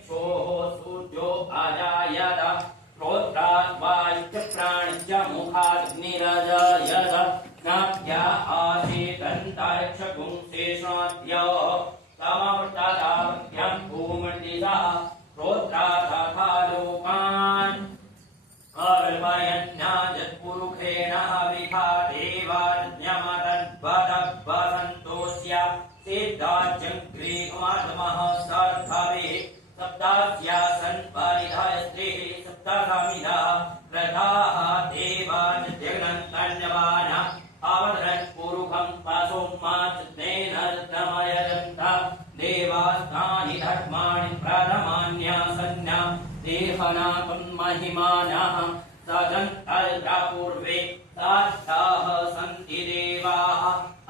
सूर्यो अजायत श्रोत्रात् वायुश्च प्राणश्च मुखादग्निरजायत नाभ्या आसीदन्तरिक्षपुंसेष्णाद्यो समवर्तताभ्यां भूमण्डितः श्रोत्रादथालोकान् अकल्पयन्नाजत्पुरुषेण हविषा देवाज्ञमतद्वदवसन्तोष्य सिद्धाच्चक्रीमात्मः सर्ववे सप्तास्यासन् परिधाय स्त्रीः सप्तगामिनः रथाः देवान् जगन्नन्यवानः अवतरन् पुरुषं पशुमाच्तेन तमयजन्त देवास्तानि धर्माणि प्रथमान्यासन्न देहनात्महिमानः सजन्तपूर्वे साक्षाः सन्ति देवाः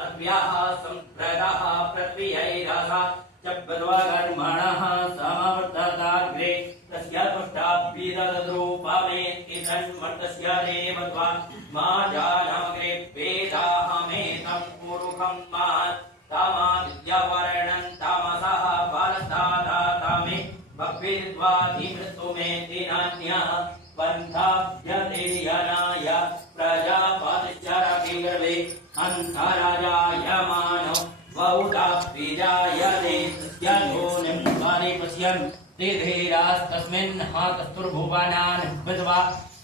अद्भ्यः सम्प्रदः पृथ्व्यैरः चक्रवर्मणः समवर्तताग्रे तस्य तुष्टाभ्यदरूपमेति तन्मर्तस्य देवत्वा मा जानमग्रे वेदाहमेतं पुरुषं महत् तमादित्यवर्णं तमसः परस्तादातमे भक्तिर्द्वाधिमृत्युमेति नान्यः पन्थाभ्यते यनाय प्रजापतिश्चरभिगर्भे अन्तराजायमानो बहुधाभिजायते तस्य योनिं परिपश्यन् तिधीरास्तस्मिन् कस्तुर्भुवनान् विद्वा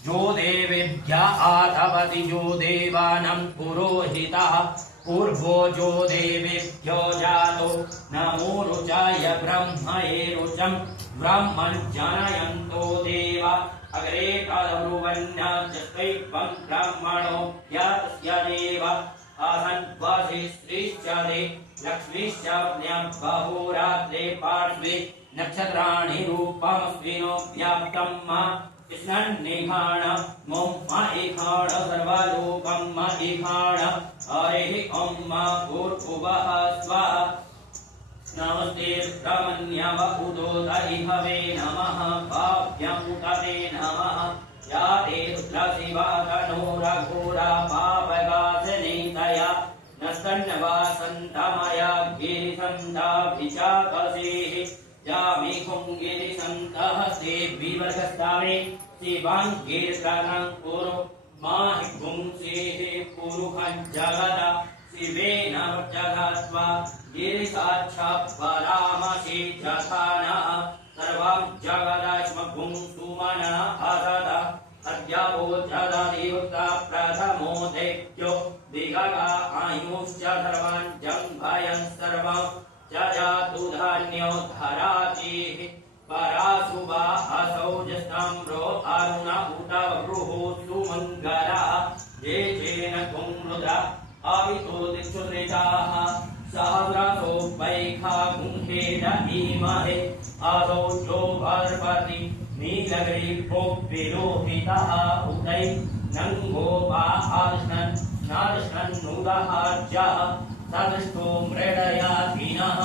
यो देवेभ्य आतपति यो देवानां पुरोहितः पूर्वो जो देवेभ्यो जातो नमो रुचाय ब्रह्मये रुचं ब्रह्मन् जनयन्तो देवा अग्रे तदब्रुवन्नाच्चैवं ब्रह्मणो यस्य देव आसन्वासि श्रीश्च दे लक्ष्मीश्च बहुरात्रे पार्श्वे नक्षत्राणि रूपमस्विनो व्याप्तं मा कृष्णन्निघाण मों मा इघाण सर्वलोकं मा इघाण हरिः ॐ मा भूर्भुवः स्वाहा नमस्ते ब्रह्मण्यव उदोदयिभवे नमः भाव्यमुतवे नमः या ते रुद्रशिवा तनोरघोरा पावगासनीतया नस्तन्नवासन्तमया गिरिसन्ताभिचाकसेः यामिखुं गिरिसन्तः सेविवर्गस्तावे शिवाङ्गिर्कनं कुरु माहि पुंसेः पुरुषं जगद शिवेन जगत्वा गिरिसाक्षा परामसि जथानः सर्वं जगदश्मभुं सुमनः असद अद्यावो जगदेवता प्रथमो दैत्यो दिगगा आयुश्च सर्वान् जङ्घयन् सर्वं जजातु धान्यो धराचिः पराशुभा असौजस्ताम्रो अरुण उत वृहो सुमङ्गलः ये जेन कुमृदा आवितो दिक्षुत्रिताः सहस्रसो वैखा गुंखेन ईमहे आदौ जो भर्पति नीलग्रीवो विलोहितः उदै नङ्गो वा आदृष्णन् नादृष्णन्नुदहार्जः सदृष्टो मृडयाधीनः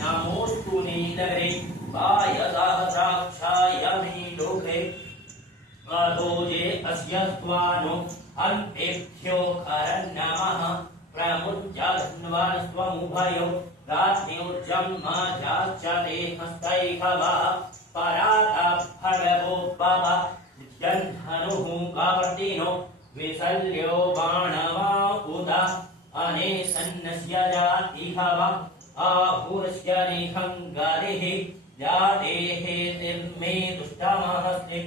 नमोऽस्तु नीलग्रीवाय सहस्राक्षाय मे लोके अधोजे अस्य स्वानो अन्तेभ्यो खरन्नमः प्रमुज्जन्वस्त्वमुभयो राज्ञोर्जन्मजाश्चते हस्तैकवः परातः भगवो भव जन्धनुः कवर्तिनो विशल्यो बाणवा उद अनेसन्नस्य जातिहव आहुरस्य निहं गरिः जातेः तिर्मे दुष्टमहस्ते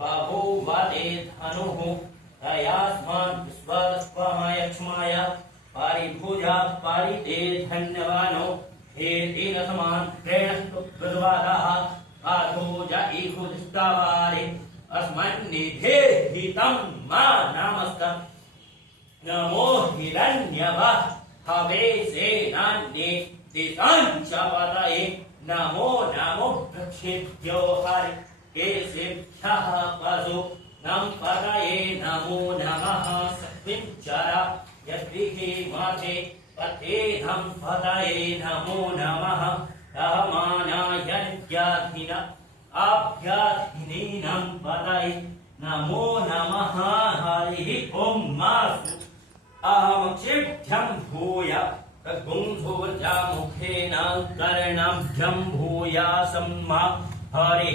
बभूवते धनुः तयास्मान् विश्वस्त्वमयक्ष्माय परिभुजा परिते धन्यवानो हेतेन समान प्रेणस्तु प्रद्वादः अथो ज इहुदिष्टवारे अस्मन्निधे हितं मा नमस्क नमो हिरण्यवः हवे सेनान्ये दिशाञ्च पतये नमो नमो वृक्षेभ्यो हरि केशेभ्यः पशु नम पतये नमो नमः सत्विञ्चर यद्विहे माथे पतेहं पतये नमो नमः रहमानायन्त्याधिन आभ्याधिनीनं पतये नमो नमः हरिः ॐ मास्तु अहमक्षेभ्यं भूय तद्गुंसोर्जा मुखेन कर्णाभ्यं भूयासं मा हरे